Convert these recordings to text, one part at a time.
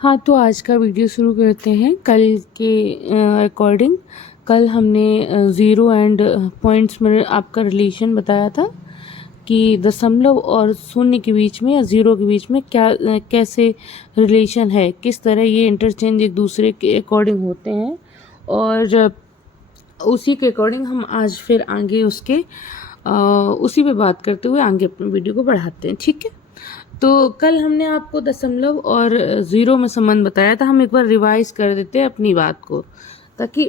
हाँ, तो आज का वीडियो शुरू करते हैं कल के अकॉर्डिंग। कल हमने ज़ीरो एंड पॉइंट्स में आपका रिलेशन बताया था कि दशमलव और शून्य के बीच में या ज़ीरो के बीच में क्या कैसे रिलेशन है, किस तरह ये इंटरचेंज एक दूसरे के अकॉर्डिंग होते हैं, और उसी के अकॉर्डिंग हम आज फिर आगे उसके उसी पे बात करते हुए आगे अपने वीडियो को बढ़ाते हैं। ठीक है, तो कल हमने आपको दशमलव और ज़ीरो में संबंध बताया था। हम एक बार रिवाइज कर देते हैं अपनी बात को ताकि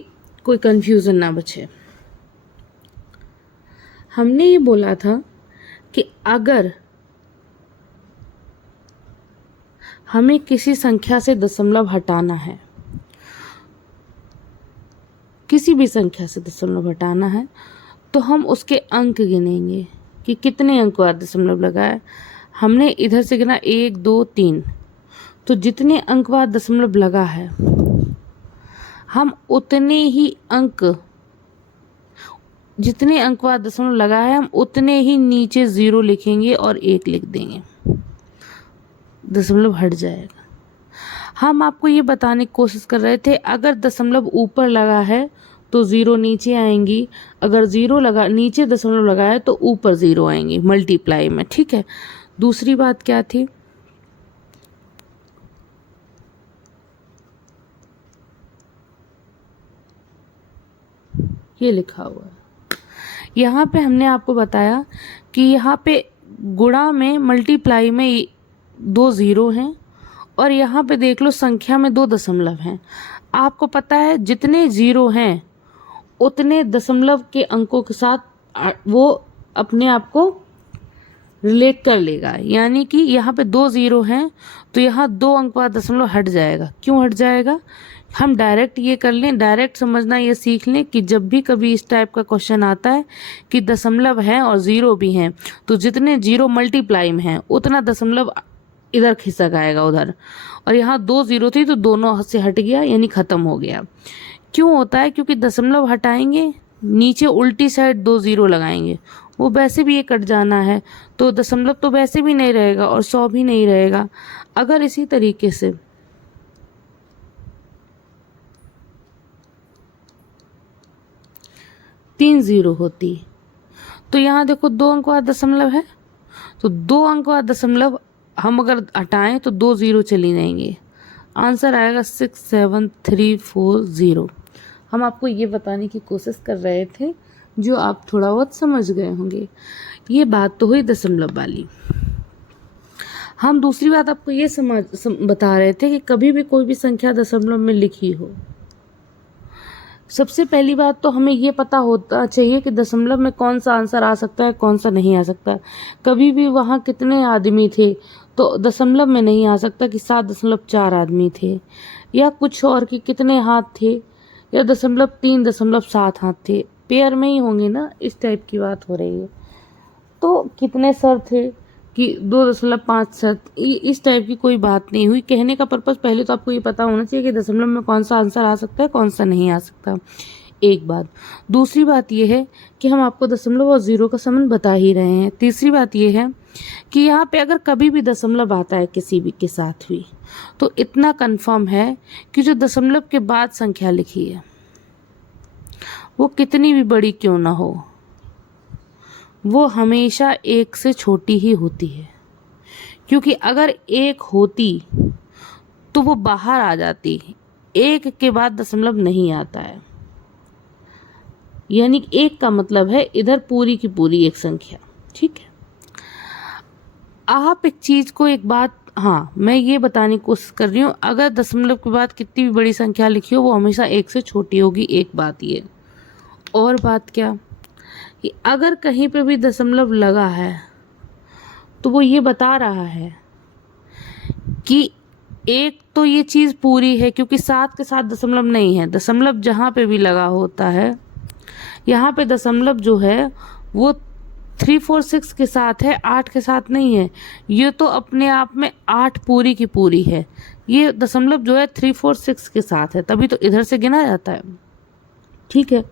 कोई कंफ्यूजन ना बचे। हमने ये बोला था कि अगर हमें किसी संख्या से दशमलव हटाना है, किसी भी संख्या से दशमलव हटाना है, तो हम उसके अंक गिनेंगे कि कितने अंक बाद दशमलव लगा है। हमने इधर से गिना 1 2 3, तो जितने अंक बाद दशमलव लगा है हम उतने ही अंक, जितने अंक बाद दशमलव लगा है हम उतने ही नीचे 0 लिखेंगे और 1 लिख देंगे, दशमलव हट जाएगा। हम आपको ये बताने की कोशिश कर रहे थे अगर दशमलव ऊपर लगा है तो 0 नीचे आएंगी, अगर 0 लगा नीचे दशमलव लगा है तो ऊपर 0 आएंगी मल्टीप्लाई में। ठीक है, दूसरी बात क्या थी, ये लिखा हुआ है यहाँ पे हमने आपको बताया कि यहाँ पे गुणा में मल्टीप्लाई में 2 0 हैं और यहाँ पे देख लो संख्या में 2 दशमलव हैं। आपको पता है जितने 0 हैं उतने दशमलव के अंकों के साथ वो अपने आप को रिलेट कर लेगा, यानी कि यहाँ पे 2 0 हैं तो यहाँ 2 अंक बाद दशमलव हट जाएगा। क्यों हट जाएगा, हम डायरेक्ट ये कर लें, डायरेक्ट समझना ये सीख लें कि जब भी कभी इस टाइप का क्वेश्चन आता है कि दशमलव है और 0 भी हैं तो जितने 0 मल्टीप्लाई में हैं उतना दशमलव इधर खिसक आएगा उधर, और यहाँ 2 0 थी तो दोनों हाथ से हट गया यानी ख़त्म हो गया। क्यों होता है, क्योंकि दशमलव हटाएंगे नीचे उल्टी साइड 2 0 लगाएंगे, वो वैसे भी ये कट जाना है तो दशमलव तो वैसे भी नहीं रहेगा और 100 भी नहीं रहेगा। अगर इसी तरीके से 3 0 होती तो यहाँ देखो 2 अंक बाद दशमलव है तो 2 अंक बाद दशमलव हम अगर हटाएं तो 2 0 चली जाएंगे, आंसर आएगा 6 7 3 4 0। हम आपको ये बताने की कोशिश कर रहे थे जो आप थोड़ा बहुत समझ गए होंगे। ये बात तो हुई दशमलव वाली। हम दूसरी बात आपको ये बता रहे थे कि कभी भी कोई भी संख्या दशमलव में लिखी हो, सबसे पहली बात तो हमें ये पता होता चाहिए कि दशमलव में कौन सा आंसर आ सकता है कौन सा नहीं आ सकता। कभी भी वहाँ कितने आदमी थे तो दशमलव में नहीं आ सकता कि 7.4 आदमी थे, या कुछ और कि कितने हाथ थे, या 3.7 हाथ थे, पेयर में ही होंगे ना, इस टाइप की बात हो रही है। तो कितने सर थे कि 2.5 सर, इस टाइप की कोई बात नहीं हुई। कहने का पर्पज़ पहले तो आपको ये पता होना चाहिए कि दशमलव में कौन सा आंसर आ सकता है कौन सा नहीं आ सकता, एक बात। दूसरी बात ये है कि हम आपको दशमलव और 0 का संबंध बता ही रहे हैं। तीसरी बात ये है कि यहाँ पे अगर कभी भी दशमलव आता है किसी भी के साथ भी तो इतना कंफर्म है कि जो दशमलव के बाद संख्या लिखी है वो कितनी भी बड़ी क्यों ना हो वो हमेशा 1 से छोटी ही होती है, क्योंकि अगर 1 होती तो वो बाहर आ जाती, 1 के बाद दशमलव नहीं आता है, यानी 1 का मतलब है इधर पूरी की पूरी एक संख्या। ठीक है, आप एक चीज़ को, एक बात, हाँ मैं ये बताने की कोशिश कर रही हूँ, अगर दशमलव के बाद कितनी भी बड़ी संख्या लिखी हो वो हमेशा 1 से छोटी होगी, एक बात ये। और बात क्या कि अगर कहीं पे भी दशमलव लगा है तो वो ये बता रहा है कि एक तो ये चीज़ पूरी है, क्योंकि 7 के साथ दशमलव नहीं है। दशमलव जहाँ पे भी लगा होता है, यहाँ पे दशमलव जो है वो 3 4 6 के साथ है, 8 के साथ नहीं है। ये तो अपने आप में 8 पूरी की पूरी है। ये दशमलव जो है 3 4 6 के साथ है, तभी तो इधर से गिना जाता है। ठीक है,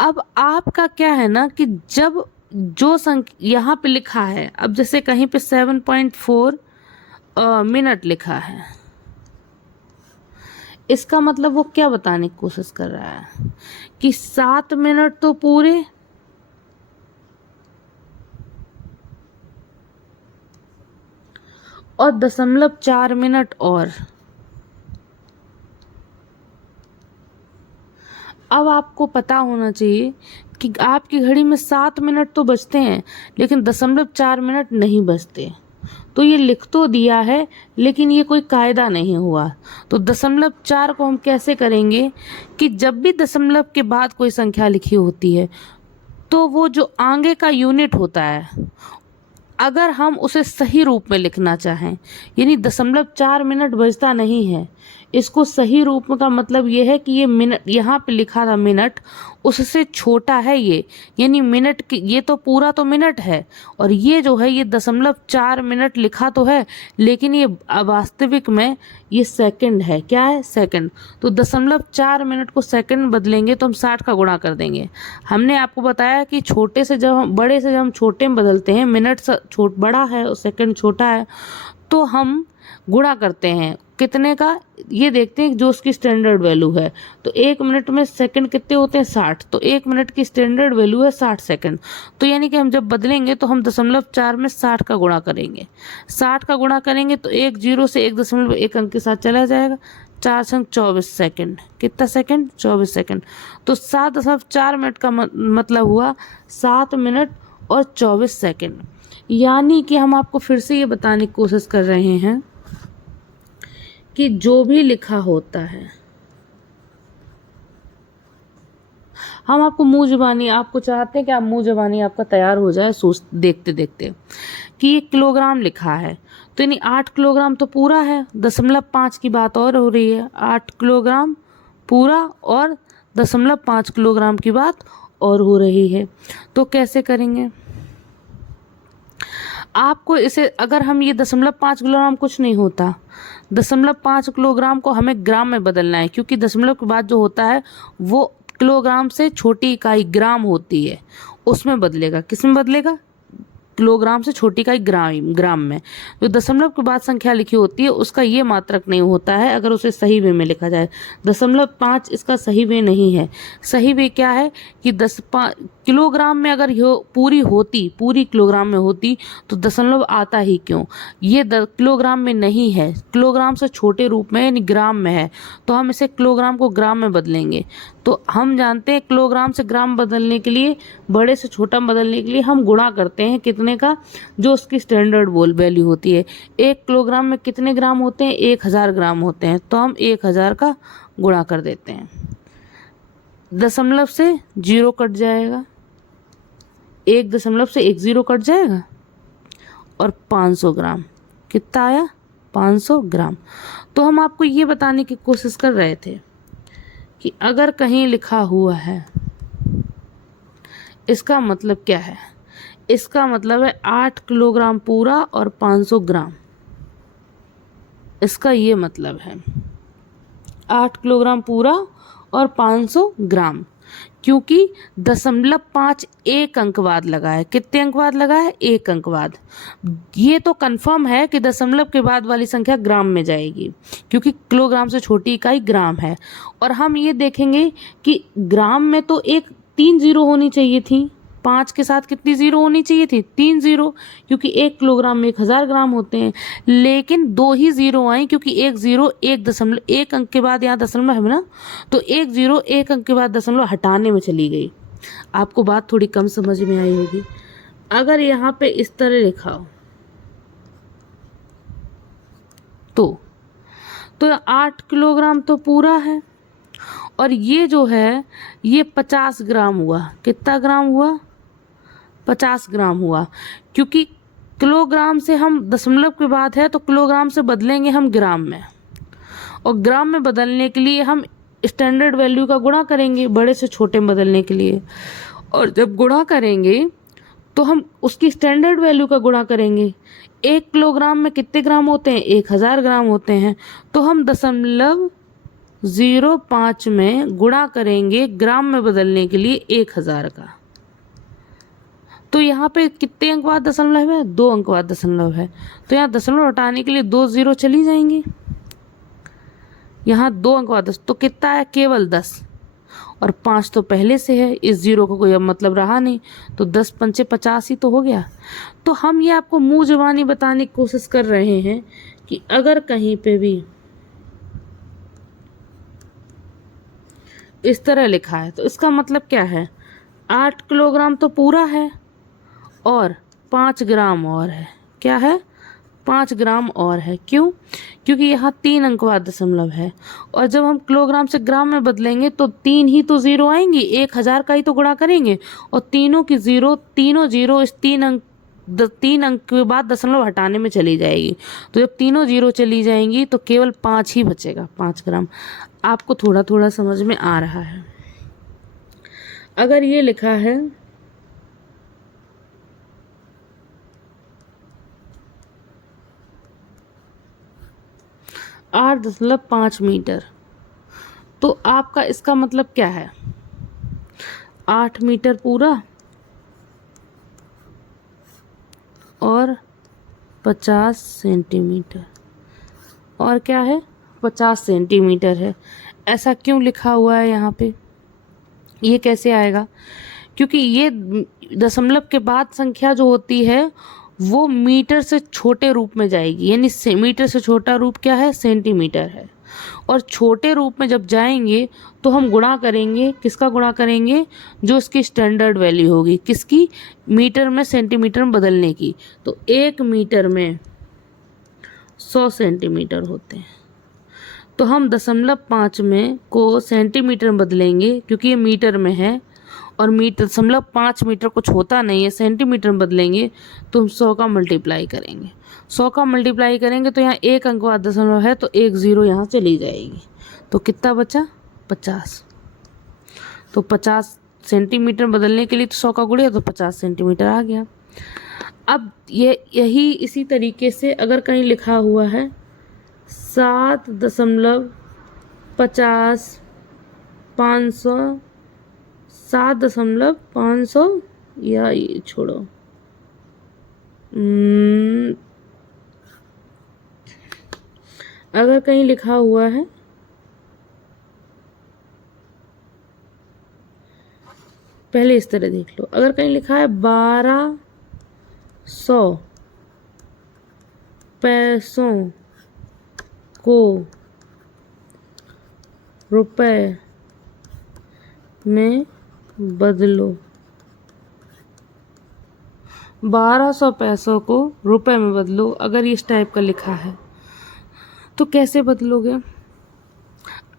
अब आपका क्या है ना कि जब जो संख्या यहाँ पे लिखा है, अब जैसे कहीं पे 7.4 मिनट लिखा है, इसका मतलब वो क्या बताने की कोशिश कर रहा है कि 7 मिनट तो पूरे और 0.4 मिनट और। अब आपको पता होना चाहिए कि आपकी घड़ी में 7 मिनट तो बजते हैं लेकिन 0.4 मिनट नहीं बजते। तो ये लिख तो दिया है लेकिन ये कोई कायदा नहीं हुआ। तो 0.4 को हम कैसे करेंगे कि जब भी दशमलव के बाद कोई संख्या लिखी होती है तो वो जो आगे का यूनिट होता है, अगर हम उसे सही रूप में लिखना चाहें, यानी 0.4 मिनट बजता नहीं है, इसको सही रूप का मतलब ये है कि ये मिनट, यहाँ पे लिखा था मिनट, उससे छोटा है ये, यानी मिनट की, ये तो पूरा तो मिनट है और ये जो है ये 0.4 मिनट लिखा तो है लेकिन ये वास्तविक में ये सेकंड है। क्या है? सेकंड। तो 0.4 मिनट को सेकंड बदलेंगे तो हम 60 का गुणा कर देंगे। हमने आपको बताया कि छोटे से जब हम बड़े से जब हम छोटे में बदलते हैं, मिनट बड़ा है और सेकंड छोटा है, तो हम गुणा करते हैं कितने का, ये देखते हैं जो उसकी स्टैंडर्ड वैल्यू है। तो 1 मिनट में सेकंड कितने होते हैं? 60। तो 1 मिनट की स्टैंडर्ड वैल्यू है 60 सेकंड। तो यानी कि हम जब बदलेंगे तो हम 0.4 में 60 का गुणा करेंगे। 60 का गुणा करेंगे तो 1 0 से 1.1 अंक के साथ चला जाएगा। 4 संग 24 सेकंड। कितना सेकंड? 24 सेकंड। तो 7.4 मिनट का मतलब हुआ 7 मिनट और 24 सेकंड। यानी कि हम आपको फिर से ये बताने की कोशिश कर रहे हैं कि जो भी लिखा होता है, हम आपको मुंह जुबानी, आपको चाहते हैं कि आप मुंह जुबानी आपका तैयार हो जाए सोच देखते देखते कि ये किलोग्राम लिखा है, तो यानी 8 किलोग्राम तो पूरा है, 0.5 की बात और हो रही है। 8 किलोग्राम पूरा और 0.5 किलोग्राम की बात और हो रही है। तो कैसे करेंगे आपको इसे? अगर हम ये 0.5 किलोग्राम कुछ नहीं होता, 0.5 किलोग्राम को हमें ग्राम में बदलना है, क्योंकि दशमलव के बाद जो होता है वो किलोग्राम से छोटी इकाई ग्राम होती है, उसमें बदलेगा। किस में बदलेगा? किलोग्राम से छोटी इकाई ग्राम में। जो दशमलव के बाद संख्या लिखी होती है उसका ये मात्रक नहीं होता है अगर उसे सही वे में लिखा जाए। 0.5 इसका सही वे नहीं है। सही वे क्या है कि 10 किलोग्राम में अगर ये पूरी किलोग्राम में होती तो दशमलव आता ही क्यों? ये किलोग्राम में नहीं है, किलोग्राम से छोटे रूप में यानी ग्राम में है, तो हम इसे किलोग्राम को ग्राम में बदलेंगे। तो हम जानते हैं किलोग्राम से ग्राम बदलने के लिए, बड़े से छोटा बदलने के लिए हम गुणा करते हैं कितने का? जो उसकी स्टैंडर्ड वैल्यू होती है। 1 किलोग्राम में कितने ग्राम होते हैं? 1000 ग्राम होते हैं, तो हम 1000 का गुणा कर देते हैं। दशमलव से 0 कट जाएगा, 1 दशमलव से 1 0 कट जाएगा और 500 ग्राम। कितना आया? 500 ग्राम। तो हम आपको ये बताने की कोशिश कर रहे थे कि अगर कहीं लिखा हुआ है, इसका मतलब क्या है? इसका मतलब है 8 किलोग्राम पूरा और 500 ग्राम। इसका ये मतलब है 8 किलोग्राम पूरा और 500 ग्राम, क्योंकि 0.5 एक अंक बाद लगा है। कितने अंक बाद लगा है? 1 अंक बाद। ये तो कंफर्म है कि दशमलव के बाद वाली संख्या ग्राम में जाएगी, क्योंकि किलोग्राम से छोटी इकाई ग्राम है। और हम ये देखेंगे कि ग्राम में तो 3 0 होनी चाहिए थी, 5 के साथ कितनी 0 होनी चाहिए थी? 3 0, क्योंकि 1 किलोग्राम में 1000 ग्राम होते हैं। लेकिन 2 ही 0 आई, क्योंकि 1 0 1 अंक के बाद यहाँ दशमलव है ना, तो 1 0 1 अंक के बाद दशमलव हटाने में चली गई। आपको बात थोड़ी कम समझ में आई होगी। अगर यहाँ पे इस तरह लिखा हो तो 8 किलोग्राम तो पूरा है और ये जो है ये 50 ग्राम हुआ। कितना ग्राम हुआ? 50 ग्राम हुआ, क्योंकि किलोग्राम से हम दशमलव के बाद है तो किलोग्राम से बदलेंगे हम ग्राम में, और ग्राम में बदलने के लिए हम स्टैंडर्ड वैल्यू का गुणा करेंगे बड़े से छोटे में बदलने के लिए। और जब गुणा करेंगे तो हम उसकी स्टैंडर्ड वैल्यू का गुणा करेंगे। 1 किलोग्राम में कितने ग्राम होते हैं? 1000 ग्राम होते हैं, तो हम 0.05 में गुणा करेंगे ग्राम में बदलने के लिए 1000 का। तो यहाँ पे कितने अंक बाद दशमलव है? 2 अंक बाद दशमलव है, तो यहाँ दशमलव हटाने के लिए 2 0 चली जाएंगी। यहाँ 2 अंक बाद 10, तो कितना है, केवल 10, और 5 तो पहले से है, इस 0 को कोई अब मतलब रहा नहीं, तो 10 पंचे 50 ही तो हो गया। तो हम ये आपको मुंह जुबानी बताने की कोशिश कर रहे हैं कि अगर कहीं पे भी इस तरह लिखा है तो इसका मतलब क्या है, 8 किलोग्राम तो पूरा है और 5 ग्राम और है। क्या है, 5 ग्राम और है। क्यों? क्योंकि यहाँ 3 अंक बाद दशमलव है, और जब हम किलोग्राम से ग्राम में बदलेंगे तो 3 ही तो जीरो आएंगी, 1000 का ही तो गुणा करेंगे, और तीनों जीरो इस 3 अंक के बाद दशमलव हटाने में चली जाएगी। तो जब तीनों जीरो चली जाएंगी तो केवल 5 ही बचेगा, 5 ग्राम। आपको थोड़ा थोड़ा समझ में आ रहा है। अगर ये लिखा है 8.5 मीटर, तो आपका इसका मतलब क्या है, 8 मीटर पूरा और 50 सेंटीमीटर, और क्या है, 50 सेंटीमीटर है। ऐसा क्यों लिखा हुआ है यहाँ पे, ये कैसे आएगा? क्योंकि ये दशमलव के बाद संख्या जो होती है वो मीटर से छोटे रूप में जाएगी, यानी मीटर से छोटा रूप क्या है, सेंटीमीटर है। और छोटे रूप में जब जाएंगे तो हम गुणा करेंगे, किसका गुणा करेंगे, जो इसकी स्टैंडर्ड वैल्यू होगी, किसकी, मीटर में सेंटीमीटर में बदलने की। तो 1 मीटर में 100 सेंटीमीटर होते हैं, तो हम 0.5 में को सेंटीमीटर में बदलेंगे क्योंकि ये मीटर में है, और मीटर 0.5 मीटर कुछ होता नहीं है, सेंटीमीटर में बदलेंगे तो हम 100 का मल्टीप्लाई करेंगे। 100 का मल्टीप्लाई करेंगे तो यहाँ 1 अंक बाद दशमलव है, तो 1 जीरो यहाँ चली जाएगी, तो कितना बचा, 50। तो 50 सेंटीमीटर बदलने के लिए तो 100 का गुणा, तो 50 सेंटीमीटर आ गया। अब यही इसी तरीके से अगर कहीं लिखा हुआ है 7.50 500 7.500 या ये छोड़ो, अगर कहीं लिखा हुआ है पहले इस तरह देख लो, अगर कहीं लिखा है 1200 पैसों को रुपए में बदलो, 1200 पैसों को रुपए में बदलो, अगर इस टाइप का लिखा है तो कैसे बदलोगे?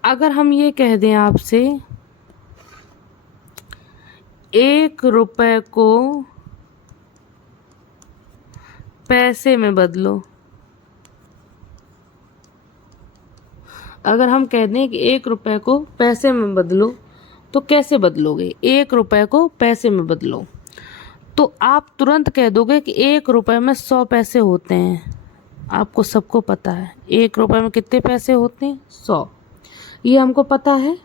अगर हम ये कह दें आपसे 1 रुपए को पैसे में बदलो, अगर हम कह दें कि 1 रुपए को पैसे में बदलो, तो कैसे बदलोगे? 1 रुपए को पैसे में बदलो तो आप तुरंत कह दोगे कि 1 रुपए में 100 पैसे होते हैं। आपको सबको पता है 1 रुपए में कितने पैसे होते हैं, 100, ये हमको पता है।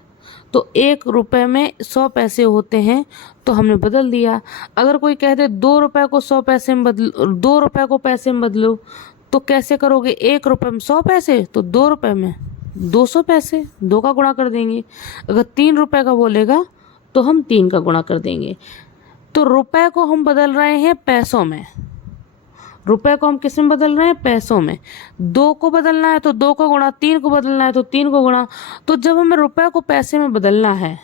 तो 1 रुपए में 100 पैसे होते हैं, तो हमने बदल दिया। अगर कोई कह दे 2 रुपए को 100 पैसे में बदलो, 2 रुपए को पैसे में बदलो, तो कैसे करोगे? 1 रुपए में 100 पैसे, तो 2 रुपए में 200 पैसे, 2 का गुणा कर देंगे। अगर 3 रुपए का बोलेगा तो हम 3 का गुणा कर देंगे। तो रुपए को हम बदल रहे हैं पैसों में, रुपए को हम किस में बदल रहे हैं, पैसों में। 2 को बदलना है तो 2 का गुणा, 3 को बदलना है तो 3 को गुणा। तो जब हमें रुपए को पैसे में बदलना है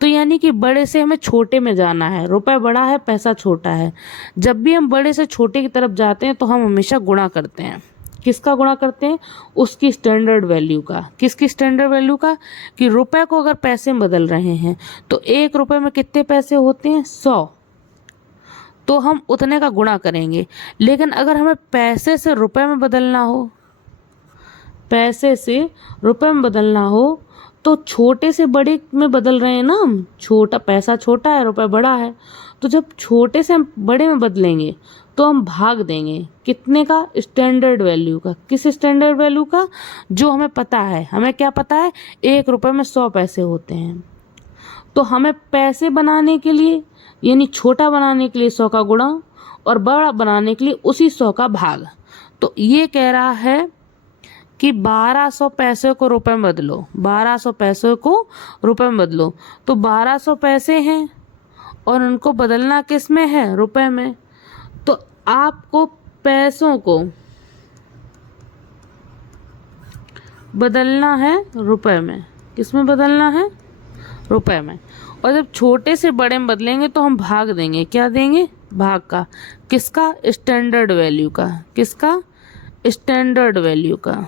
तो यानी कि बड़े से हमें छोटे में जाना है। रुपए बड़ा है, पैसा छोटा है। जब भी हम बड़े से छोटे की तरफ जाते हैं तो हम हमेशा गुणा करते हैं। किसका गुणा करते हैं? उसकी स्टैंडर्ड वैल्यू का। किसकी स्टैंडर्ड वैल्यू का? कि रुपए को अगर पैसे में बदल रहे हैं तो 1 रुपए में कितने पैसे होते हैं, 100, तो हम उतने का गुणा करेंगे। लेकिन अगर हमें पैसे से रुपए में बदलना हो, पैसे से रुपए में बदलना हो, तो छोटे से बड़े में बदल रहे हैं ना हम। छोटा पैसा छोटा है, रुपए बड़ा है, तो जब छोटे से हम बड़े में बदलेंगे तो हम भाग देंगे कितने का, स्टैंडर्ड वैल्यू का। किस स्टैंडर्ड वैल्यू का? जो हमें पता है। हमें क्या पता है? 1 रुपए में 100 पैसे होते हैं। तो हमें पैसे बनाने के लिए, यानी छोटा बनाने के लिए 100 का गुणा, और बड़ा बनाने के लिए उसी 100 का भाग। तो ये कह रहा है कि 1200 पैसे को रुपए में बदलो, 1200 पैसे को रुपए में बदलो, तो 1200 पैसे हैं और उनको बदलना किस में है, रुपए में। तो आपको पैसों को बदलना है रुपए में। किस में बदलना है, रुपए में। और जब छोटे से बड़े में बदलेंगे तो हम भाग देंगे, क्या देंगे, भाग का। किसका, स्टैंडर्ड वैल्यू का। किसका, स्टैंडर्ड वैल्यू का।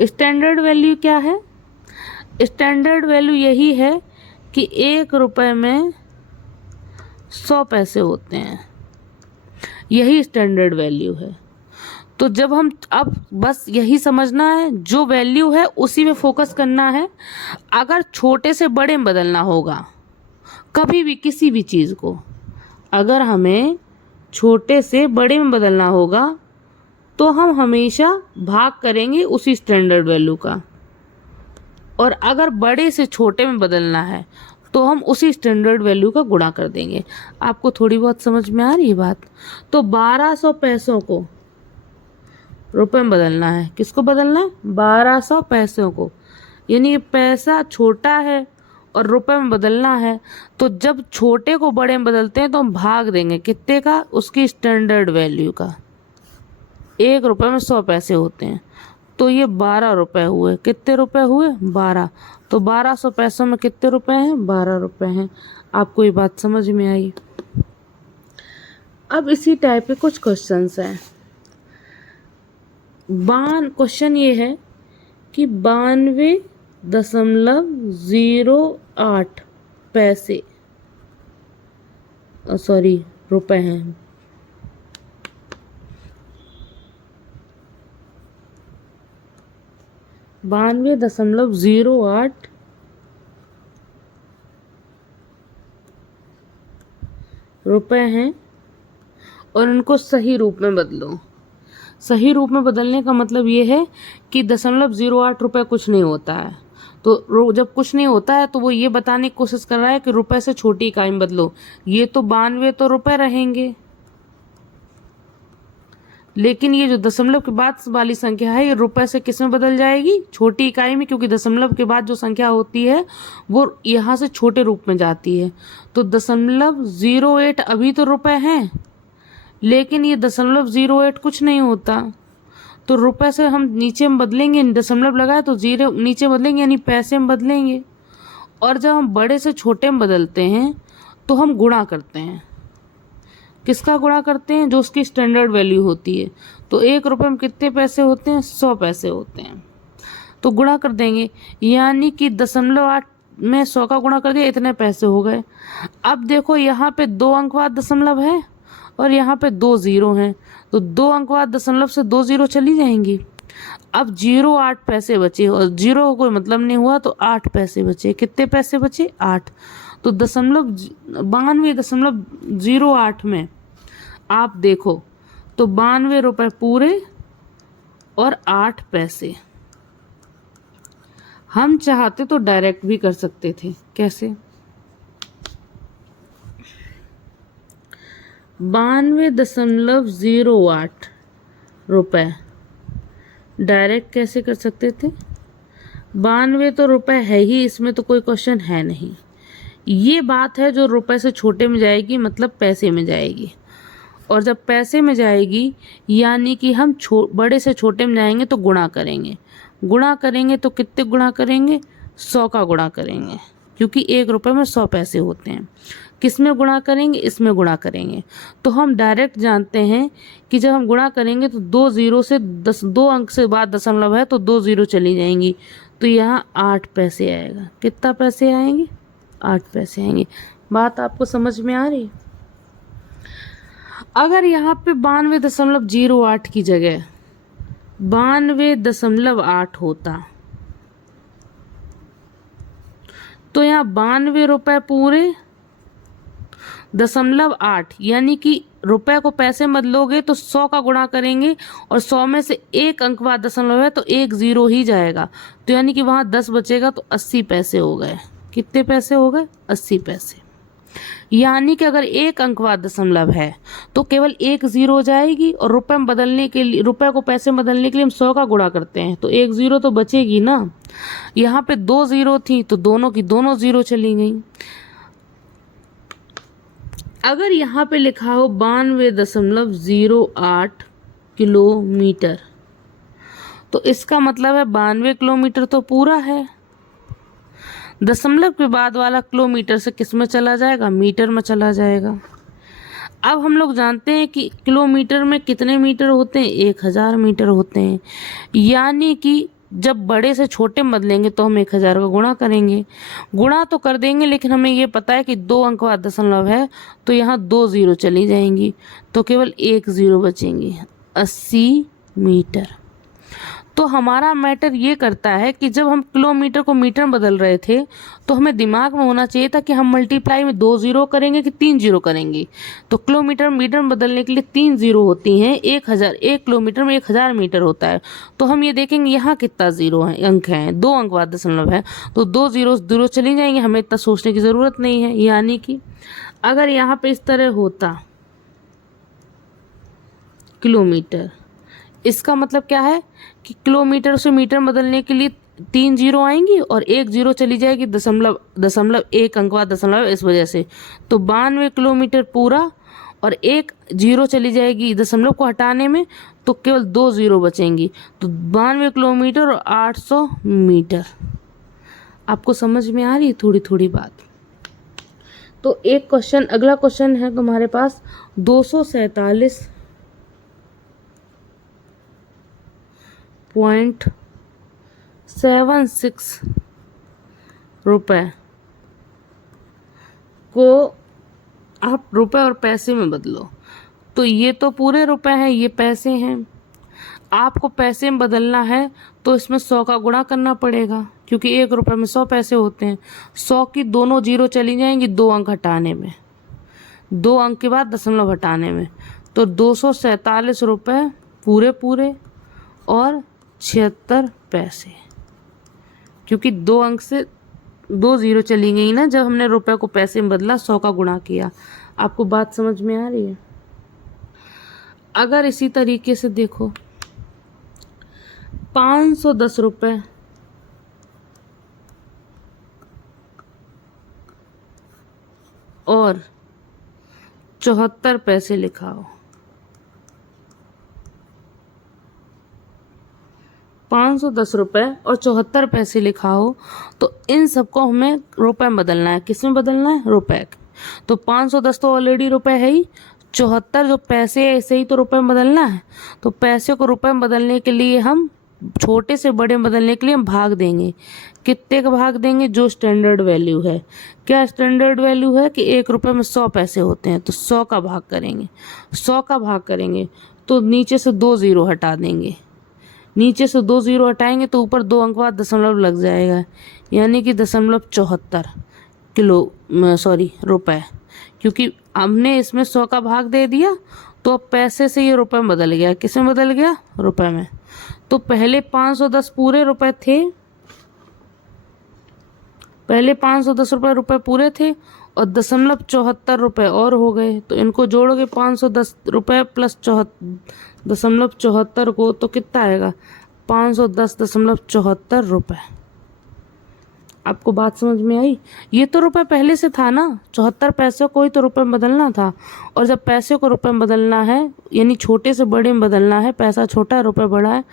स्टैंडर्ड वैल्यू क्या है, स्टैंडर्ड वैल्यू यही है कि 1 रुपए में 100 पैसे होते हैं, यही स्टैंडर्ड वैल्यू है। तो जब हम, अब बस यही समझना है, जो वैल्यू है उसी में फोकस करना है। अगर छोटे से बड़े में बदलना होगा कभी भी किसी भी चीज़ को, अगर हमें छोटे से बड़े में बदलना होगा तो हम हमेशा भाग करेंगे उसी स्टैंडर्ड वैल्यू का, और अगर बड़े से छोटे में बदलना है तो हम उसी स्टैंडर्ड वैल्यू का गुणा कर देंगे। आपको थोड़ी बहुत समझ में आ रही है बात। तो 1200 पैसों को रुपए में बदलना है, किसको बदलना है, 1200 पैसों को, यानी ये पैसा छोटा है और रुपए में बदलना है। तो जब छोटे को बड़े में बदलते हैं तो हम भाग देंगे कितने का, उसकी स्टैंडर्ड वैल्यू का। 1 रुपए में 100 पैसे होते हैं, तो ये 12 रुपए हुए। कितने रुपए हुए, 12। तो 1200 पैसों में कितने रुपए हैं, 12 रुपए हैं। आपको ये बात समझ में आई। अब इसी टाइप के कुछ क्वेश्चंस हैं। क्वेश्चन ये है कि 92.08 पैसे, सॉरी रुपए हैं। 92.08 रुपए हैं और उनको सही रूप में बदलो। सही रूप में बदलने का मतलब ये है कि 0.08 रुपये कुछ नहीं होता है। तो जब कुछ नहीं होता है तो वो ये बताने की कोशिश कर रहा है कि रुपए से छोटी इकाई में बदलो। ये तो 92 तो रुपए रहेंगे, लेकिन ये जो दशमलव के बाद वाली संख्या है ये रुपए से किस में बदल जाएगी, छोटी इकाई में, क्योंकि दशमलव के बाद जो संख्या होती है वो यहाँ से छोटे रूप में जाती है। तो 0.08 अभी तो रुपए हैं, लेकिन ये 0.08 कुछ नहीं होता। तो रुपए से हम नीचे में बदलेंगे, दशमलव लगाए तो 0 नीचे बदलेंगे, यानी पैसे में बदलेंगे। और जब हम बड़े से छोटे में बदलते हैं तो हम गुणा करते हैं। किसका गुणा करते हैं, जो उसकी स्टैंडर्ड वैल्यू होती है। तो 1 रुपये में कितने पैसे होते हैं, 100 पैसे होते हैं। तो गुणा कर देंगे, यानी कि 0.8 में 100 का गुणा कर दिया, इतने पैसे हो गए। अब देखो यहाँ पे 2 अंक बाद दशमलव है और यहाँ पे 2 0 हैं, तो 2 अंक बाद दशमलव से 2 0 चली जाएंगी। अब 0.8 पैसे बचे, और 0 का कोई मतलब नहीं हुआ तो 8 पैसे बचे। कितने पैसे बचे, 8। तो 92.08 में आप देखो तो 92 रुपये पूरे और 8 पैसे। हम चाहते तो डायरेक्ट भी कर सकते थे। कैसे, 92.08 रुपये डायरेक्ट कैसे कर सकते थे। 92 तो रुपए है ही, इसमें तो कोई क्वेश्चन है नहीं। ये बात है जो रुपए से छोटे में जाएगी, मतलब पैसे में जाएगी। और जब पैसे में जाएगी यानी कि हम बड़े से छोटे में जाएंगे तो गुणा करेंगे। गुणा करेंगे तो कितने गुणा करेंगे, 100 का गुणा करेंगे, क्योंकि 1 रुपये में 100 पैसे होते हैं। किस में गुणा करेंगे, इसमें गुणा करेंगे। तो हम डायरेक्ट जानते हैं कि जब हम गुणा करेंगे तो 2 0 से 2 अंक से बाद दशमलव है तो 2 0 चली जाएंगी, तो यहाँ 8 पैसे आएगा। कितना पैसे आएंगे, 8 पैसे आएंगे। बात आपको समझ में आ रही। अगर यहाँ पे 92.08 की जगह 92.8 होता तो यहाँ 92 रुपये पूरे 0.8, यानी कि रुपए को पैसे में बदलोगे तो 100 का गुणा करेंगे और 100 में से 1 अंक बाद दशमलव है तो 1 0 ही जाएगा, तो यानी कि वहाँ 10 बचेगा, तो 80 पैसे हो गए। कितने पैसे हो गए, 80 पैसे। यानी कि अगर एक अंक बाद दशमलव है तो केवल एक जीरो हो जाएगी, और रुपए में बदलने के लिए, रुपए को पैसे में बदलने के लिए हम 100 का गुणा करते हैं, तो एक जीरो तो बचेगी ना। यहाँ पे 2 जीरो थी तो दोनों की दोनों जीरो चली गई। अगर यहाँ पे लिखा हो 92.08 किलोमीटर, तो इसका मतलब है 92 किलोमीटर तो पूरा है। दशमलव के बाद वाला किलोमीटर से किस में चला जाएगा, मीटर में चला जाएगा। अब हम लोग जानते हैं कि किलोमीटर में कितने मीटर होते हैं, 1000 मीटर होते हैं। यानी कि जब बड़े से छोटे में बदलेंगे तो हम 1000 का गुणा करेंगे, गुणा तो कर देंगे, लेकिन हमें ये पता है कि 2 अंक बाद दशमलव है तो यहाँ 2 जीरो चली जाएंगी, तो केवल 1 जीरो बचेंगी, 80 मीटर। तो हमारा मैटर ये करता है कि जब हम किलोमीटर को मीटर में बदल रहे थे तो हमें दिमाग में होना चाहिए था कि हम मल्टीप्लाई में 2 जीरो करेंगे कि 3 जीरो करेंगे। तो किलोमीटर मीटर में बदलने के लिए 3 जीरो होती हैं, 1000, 1 किलोमीटर में 1000 मीटर होता है। तो हम ये देखेंगे यहाँ कितना जीरो है, अंक हैं, 2 अंक बाद दशमलव है, तो 2 जीरो चली जाएंगे, हमें इतना सोचने की ज़रूरत नहीं है। यानी कि अगर यहाँ पे इस तरह होता किलोमीटर, इसका मतलब क्या है कि किलोमीटर से मीटर बदलने के लिए 3 जीरो आएंगी और 1 जीरो चली जाएगी, दशमलव 1 अंक बाद दशमलव, इस वजह से। तो 92 किलोमीटर पूरा और 1 जीरो चली जाएगी दशमलव को हटाने में, तो केवल 2 जीरो बचेंगी। तो 92 किलोमीटर और 800 मीटर। आपको समझ में आ रही है थोड़ी थोड़ी बात। तो एक क्वेश्चन, अगला क्वेश्चन है तुम्हारे पास 247.76 रुपए को आप रुपए और पैसे में बदलो। तो ये तो पूरे रुपए हैं, ये पैसे हैं। आपको पैसे में बदलना है तो इसमें 100 का गुणा करना पड़ेगा, क्योंकि 1 रुपए में 100 पैसे होते हैं। 100 की दोनों जीरो चली जाएंगी 2 अंक हटाने में, 2 अंक के बाद दशमलव हटाने में। तो 247 रुपए पूरे पूरे और 76 पैसे, क्योंकि 2 अंक से 2 जीरो चली गई ना जब हमने रुपए को पैसे में बदला, 100 का गुणा किया। आपको बात समझ में आ रही है। अगर इसी तरीके से देखो 510 रुपए और 74 पैसे लिखा हो, 510 रुपए और 74 पैसे लिखा हो, तो इन सबको हमें रुपए में बदलना है। किस में बदलना है, रुपए। तो 510 तो ऑलरेडी रुपए है ही, 74 जो पैसे है ऐसे ही तो रुपए में बदलना है। तो पैसे को रुपए में बदलने के लिए हम, छोटे से बड़े में बदलने के लिए हम भाग देंगे। कितने का भाग देंगे, जो स्टैंडर्ड वैल्यू है। क्या स्टैंडर्ड वैल्यू है कि 1 रुपए में 100 पैसे होते हैं, तो 100 का भाग करेंगे। 100 का भाग करेंगे तो नीचे से 2 जीरो हटा देंगे, नीचे से 2 जीरो हटाएंगे तो ऊपर 2 अंक बाद दशमलव लग जाएगा, यानी कि 0.74 रुपए। क्योंकि हमने इसमें 100 का भाग दे दिया तो अब पैसे से ये रुपए में बदल गया। किस में बदल गया, रुपए में। तो पहले 510 पूरे रुपए थे, पहले 510 रुपए पूरे थे और 0.74 रुपए और हो गए। तो इनको जोड़ोगे 510 रुपए प्लस 0.74 को, तो कितना आएगा, 510.74 रुपए। आपको बात समझ में आई। ये तो रुपए पहले से था ना, 74 पैसे को ही तो रुपए में बदलना था। और जब पैसे को रुपए में बदलना है, यानी छोटे से बड़े में बदलना है, पैसा छोटा है रुपए बड़ा है,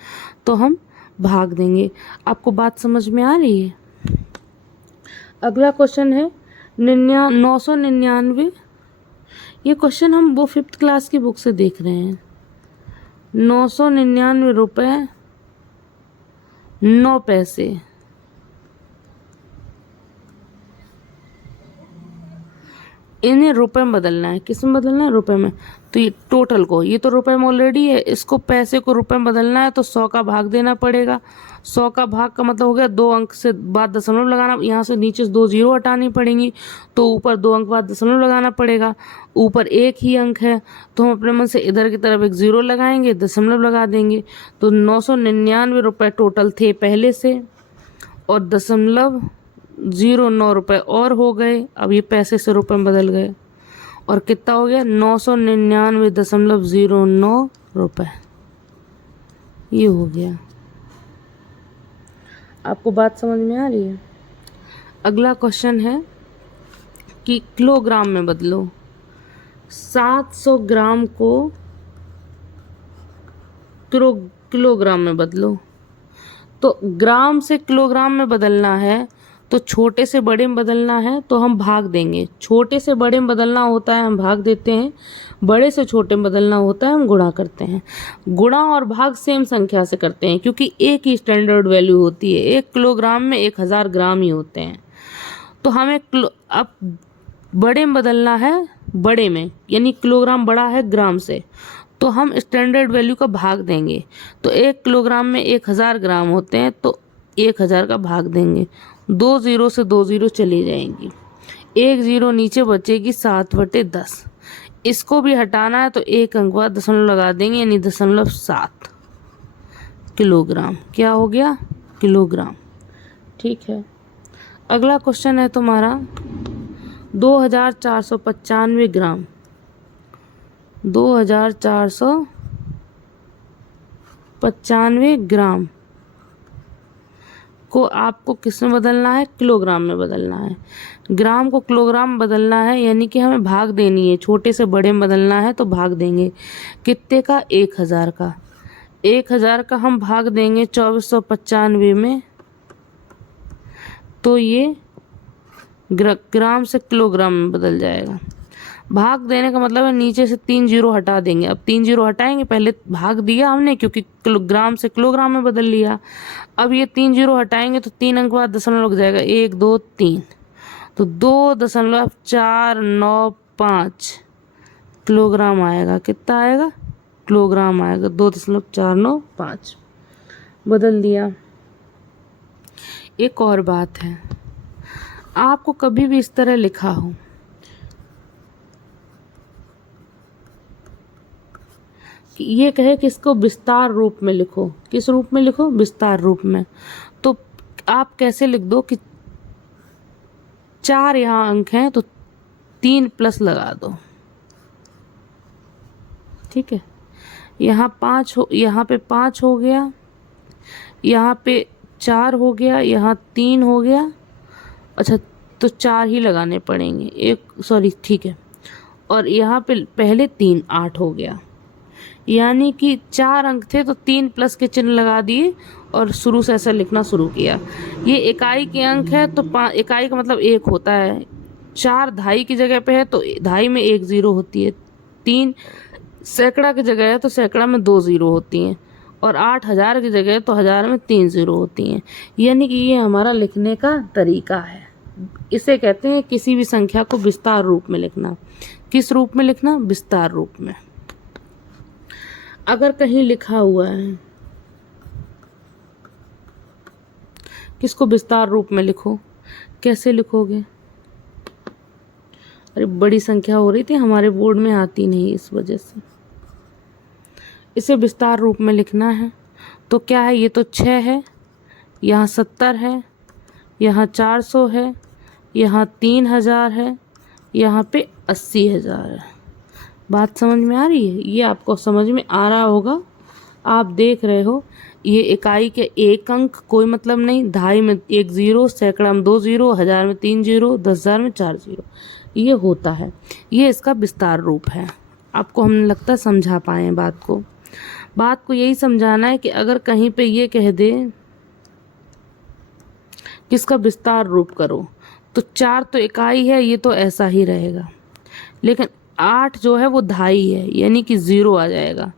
तो हम भाग देंगे। आपको बात समझ में आ रही है। अगला क्वेश्चन है 999। ये क्वेश्चन हम वो 5th क्लास की बुक से देख रहे हैं। 999 रुपए 9 पैसे। इन्हें रुपए में बदलना है। किस में बदलना है, रुपए में। तो ये टोटल को, ये तो रुपए में ऑलरेडी है, इसको पैसे को रुपए में बदलना है तो 100 का भाग देना पड़ेगा। 100 का भाग का मतलब हो गया 2 अंक से बाद दशमलव लगाना, यहाँ से नीचे से 2 जीरो हटानी पड़ेंगी, तो ऊपर 2 अंक बाद दशमलव लगाना पड़ेगा। ऊपर एक ही अंक है तो हम अपने मन से इधर की तरफ एक जीरो लगाएंगे, दशमलव लगा देंगे। तो 999 रुपये टोटल थे पहले से, और 0.09 रुपये और हो गए। अब ये पैसे से रुपए में बदल गए। और कितना हो गया 999.09 रुपये। ये हो गया। आपको बात समझ में आ रही है? अगला क्वेश्चन है कि किलोग्राम में बदलो। 700 ग्राम को किलोग्राम में बदलो। तो ग्राम से किलोग्राम में बदलना है तो छोटे से बड़े में बदलना है तो हम भाग देंगे। छोटे से बड़े में बदलना होता है हम भाग देते हैं, बड़े से छोटे में बदलना होता है हम गुणा करते हैं। गुणा और भाग सेम संख्या से करते हैं क्योंकि एक ही स्टैंडर्ड वैल्यू होती है। 1 किलोग्राम में 1000 ग्राम ही होते हैं। तो हमें अब बड़े में बदलना है, बड़े में यानी किलोग्राम बड़ा है ग्राम से, तो हम स्टैंडर्ड वैल्यू का भाग देंगे। तो 1 किलोग्राम में 1000 ग्राम होते हैं तो 1000 का भाग देंगे। 2 जीरो से 2 जीरो चली जाएंगी, 1 जीरो नीचे बचेगी 7/10। इसको भी हटाना है तो 1 अंक बाद दशमलव लगा देंगे यानी 0.7 किलोग्राम। क्या हो गया? किलोग्राम। ठीक है। अगला क्वेश्चन है तुम्हारा 2495 ग्राम। 2495 ग्राम को आपको किस में बदलना है? किलोग्राम में बदलना है। ग्राम को किलोग्राम में बदलना है यानी कि हमें भाग देनी है। छोटे से बड़े में बदलना है तो भाग देंगे। कितने का? 1000 का। 1000 का हम भाग देंगे 2495 में तो ये ग्राम से किलोग्राम में बदल जाएगा। भाग देने का मतलब है नीचे से 3 जीरो हटा देंगे। अब 3 जीरो हटाएंगे, पहले भाग दिया हमने क्योंकि किलोग्राम से किलोग्राम में बदल लिया। अब ये 3 जीरो हटाएंगे तो 3 अंक बाद दशमलव लग जाएगा, 1 2 3, तो 2.495 किलोग्राम आएगा। कितना आएगा? किलोग्राम आएगा 2.495। बदल दिया। एक और बात है, आपको कभी भी इस तरह लिखा हो कि ये कहे कि इसको विस्तार रूप में लिखो। किस रूप में लिखो? विस्तार रूप में। तो आप कैसे लिख दो कि 4 यहाँ अंक हैं तो 3 प्लस लगा दो। ठीक है। यहाँ 5 हो, यहाँ पे 5 हो गया, यहाँ पे 4 हो गया, यहाँ 3 हो गया। अच्छा, तो 4 ही लगाने पड़ेंगे। ठीक है। और यहाँ पे पहले 3 8 हो गया, यानी कि 4 अंक थे तो 3 प्लस के चिन्ह लगा दिए और शुरू से ऐसा लिखना शुरू किया। ये इकाई के अंक है तो इकाई का मतलब 1 होता है। 4 दहाई की जगह पे है तो दहाई में 1 जीरो होती है। 3 सैकड़ा की जगह है तो सैकड़ा में 2 जीरो होती हैं। और 8,000 की जगह तो 1000 में 3 जीरो होती हैं। यानी कि ये हमारा लिखने का तरीका है। इसे कहते हैं किसी भी संख्या को विस्तार रूप में लिखना। किस रूप में लिखना? विस्तार रूप में। अगर कहीं लिखा हुआ है किसको विस्तार रूप में लिखो, कैसे लिखोगे? अरे बड़ी संख्या हो रही थी, हमारे बोर्ड में आती नहीं, इस वजह से इसे विस्तार रूप में लिखना है। तो क्या है? ये तो 6 है, यहाँ 70 है, यहाँ 400 है, यहाँ 3000 है, यहाँ पे 80,000 है। बात समझ में आ रही है? ये आपको समझ में आ रहा होगा। आप देख रहे हो ये इकाई के 1 अंक, कोई मतलब नहीं। दहाई में 1 जीरो, सैकड़ा में 2 जीरो, 1000 में 3 जीरो, 10,000 में 4 जीरो, ये होता है। ये इसका विस्तार रूप है। आपको हमें लगता है समझा पाए हैं बात को। बात को यही समझाना है कि अगर कहीं पे ये कह दे कि इसका विस्तार रूप करो तो 4 तो इकाई है, ये तो ऐसा ही रहेगा। लेकिन 8 जो है वो दहाई है, यानी कि 0 आ जाएगा।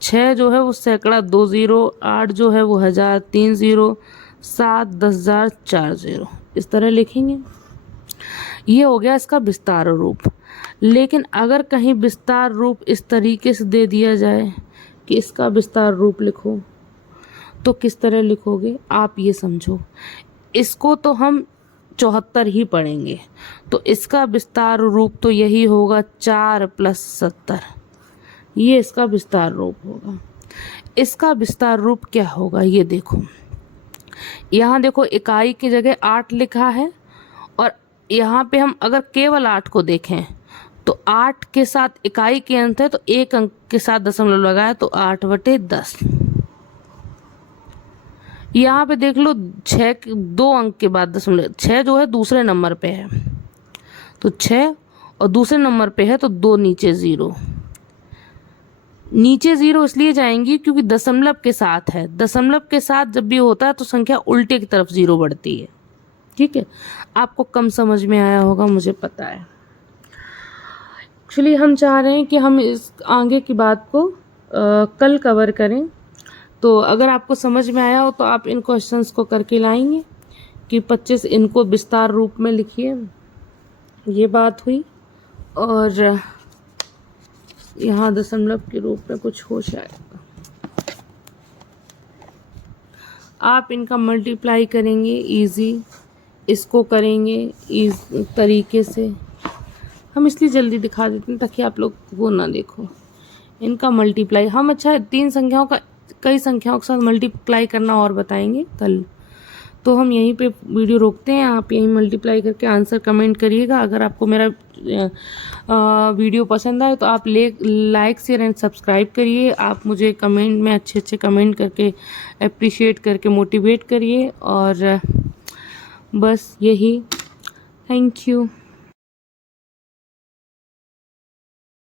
6 जो है वो सैकड़ा, 2 जीरो। 8 जो है वो 1000, 3 जीरो। 7 10,000, 4 जीरो। इस तरह लिखेंगे। ये हो गया इसका विस्तार रूप। लेकिन अगर कहीं विस्तार रूप इस तरीके से दे दिया जाए कि इसका विस्तार रूप लिखो, तो किस तरह लिखोगे? आप ये समझो, इसको तो हम 74 ही पढ़ेंगे, तो इसका विस्तार रूप तो यही होगा 4 + 70। ये इसका विस्तार रूप होगा। इसका विस्तार रूप क्या होगा? ये देखो, यहाँ देखो इकाई की जगह 8 लिखा है और यहाँ पे हम अगर केवल 8 को देखें तो 8 के साथ इकाई के अंत है तो एक अंक के साथ दशमलव लगाया तो 8/10। यहाँ पे देख लो 6 2 अंक के बाद दशमलव, 6 जो है दूसरे नंबर पे है तो 6 और दूसरे नंबर पे है तो 2 नीचे 0। नीचे 0 इसलिए जाएंगी क्योंकि दशमलव के साथ है। दशमलव के साथ जब भी होता है तो संख्या उल्टे की तरफ 0 बढ़ती है। ठीक है, आपको कम समझ में आया होगा मुझे पता है। एक्चुअली हम चाह रहे हैं कि हम इस आगे की बात को कल कवर करें। तो अगर आपको समझ में आया हो तो आप इन क्वेश्चंस को करके लाएंगे कि 25 इनको विस्तार रूप में लिखिए। ये बात हुई। और यहाँ दशमलव के रूप में कुछ हो जाएगा, आप इनका मल्टीप्लाई करेंगे इजी, इसको करेंगे इस तरीके से। हम इसलिए जल्दी दिखा देते हैं ताकि आप लोग वो ना देखो। इनका मल्टीप्लाई हम अच्छा 3 संख्याओं का कई संख्याओं के साथ मल्टीप्लाई करना और बताएंगे कल। तो हम यहीं पे वीडियो रोकते हैं। आप यहीं मल्टीप्लाई करके आंसर कमेंट करिएगा। अगर आपको मेरा वीडियो पसंद आए तो आप लाइक शेयर एंड सब्सक्राइब करिए। आप मुझे कमेंट में अच्छे अच्छे कमेंट करके अप्रिशिएट करके मोटिवेट करिए। और बस यही, थैंक यू।